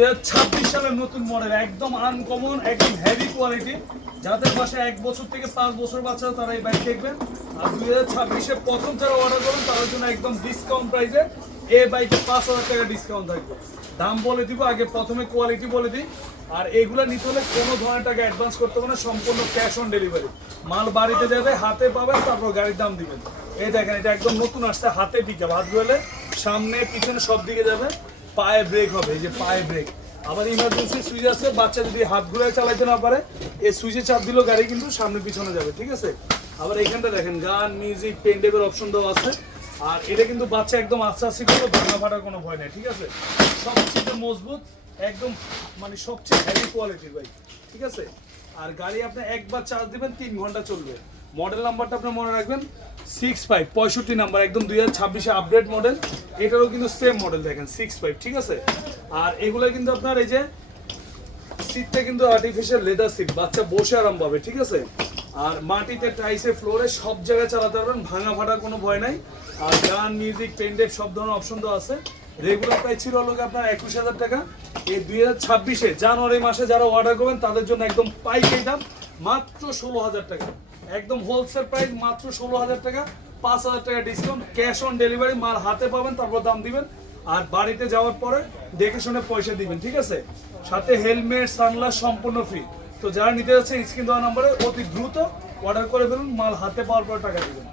2026 সালের নতুন মডেল, একদম আনকমন, একদম হেভি কোয়ালিটি। যাদের বাসায় 1 বছর থেকে 5 বছর বাচ্চা তারা এই বাইক দেখবেন। আর 2026-এ প্রথম যারা অর্ডার করবেন তাদের জন্য একদম ডিসকাউন্ট প্রাইসে এই বাইকে 5,000 টাকা ডিসকাউন্ট থাকবে। দাম বলে দিব, আগে প্রথমে কোয়ালিটি বলে দিই। আর এগুলো নিতে হলে কোনো ধরনের টাকা অ্যাডভান্স করতে হবে না, সম্পূর্ণ ক্যাশ অন ডেলিভারি। মাল বাড়িতে যাবে, হাতে পাবেন, তারপর গাড়ির দাম দিবেন। এই দেখেন, এটা একদম নতুন আসছে, হাতে পিকআপ, হাত ধুলে সামনে পিছনে সব দিকে যাবে। পায়ে ব্রেক হবে, এই যে পায়ে ব্রেক। আবার ইমার্জেন্সি সুইচ আছে, বাচ্চা যদি হাত ঘুরে চালাইতে না পারে এই সুইচে চাপ দিলেও গাড়ি কিন্তু সামনে পিছনে যাবে, ঠিক আছে। আবার এইখানটা দেখেন, গান, মিউজিক, পেন ড্রাইভের অপশন দেওয়া আছে। আর এটা কিন্তু বাচ্চা একদম আস্তে আস্তে করলে ভাঙা ফাটার কোনো ভয় নেই, ঠিক আছে। সবচেয়ে মজবুত, একদম মানে সবচেয়ে হেভি কোয়ালিটির বাইক, ঠিক আছে। আর গাড়ি আপনি একবার চার্জ দিবেন 3 ঘন্টা চলবে। মডেল নাম্বারটা আপনি মনে রাখবেন 65 নাম্বার, একদম 2026-এ আপডেট মডেল। এটারও কিন্তু সেম মডেল, দেখেন 65, ঠিক আছে। আর এগুলো কিন্তু আপনার এই যে সিটটা কিন্তু আর্টিফিশিয়াল লেদার সিট, বাচ্চা বসে আরাম পাবে, ঠিক আছে। আর মাটিতে, টাইসে, ফ্লোরে সব জায়গায় চালাতে পারবেন, ভাঙা ফাটার কোনো ভয় নাই। আর গান, মিউজিক, পেন ড্রাইভ সব ধরনের অপশন তো আছে। রেগুলার প্রাইস ছিল হলো আপনার 21,000 টাকা। এই 2026-এ জানুয়ারি মাসে যারা অর্ডার করবেন তাদের জন্য একদম পাইকারি দাম মাত্র 16,000 টাকা, একদম হোলসেল প্রাইস মাত্র 16,000 টাকা। 5,000 টাকা ডিসকাউন্ট, ক্যাশ অন ডেলিভারি, মাল হাতে পাবেন, তারপর দাম দিবেন। আর বাড়িতে যাওয়ার পরে দেখে শুনে পয়সা দিবেন, ঠিক আছে। সাথে হেলমেট, সানগ্লাস সম্পূর্ণ ফ্রি। তো যারা নিতে যাচ্ছে স্ক্রিন দেওয়া নম্বরে অতি দ্রুত অর্ডার করে ফেলুন, মাল হাতে পাওয়ার পর টাকা দিবেন।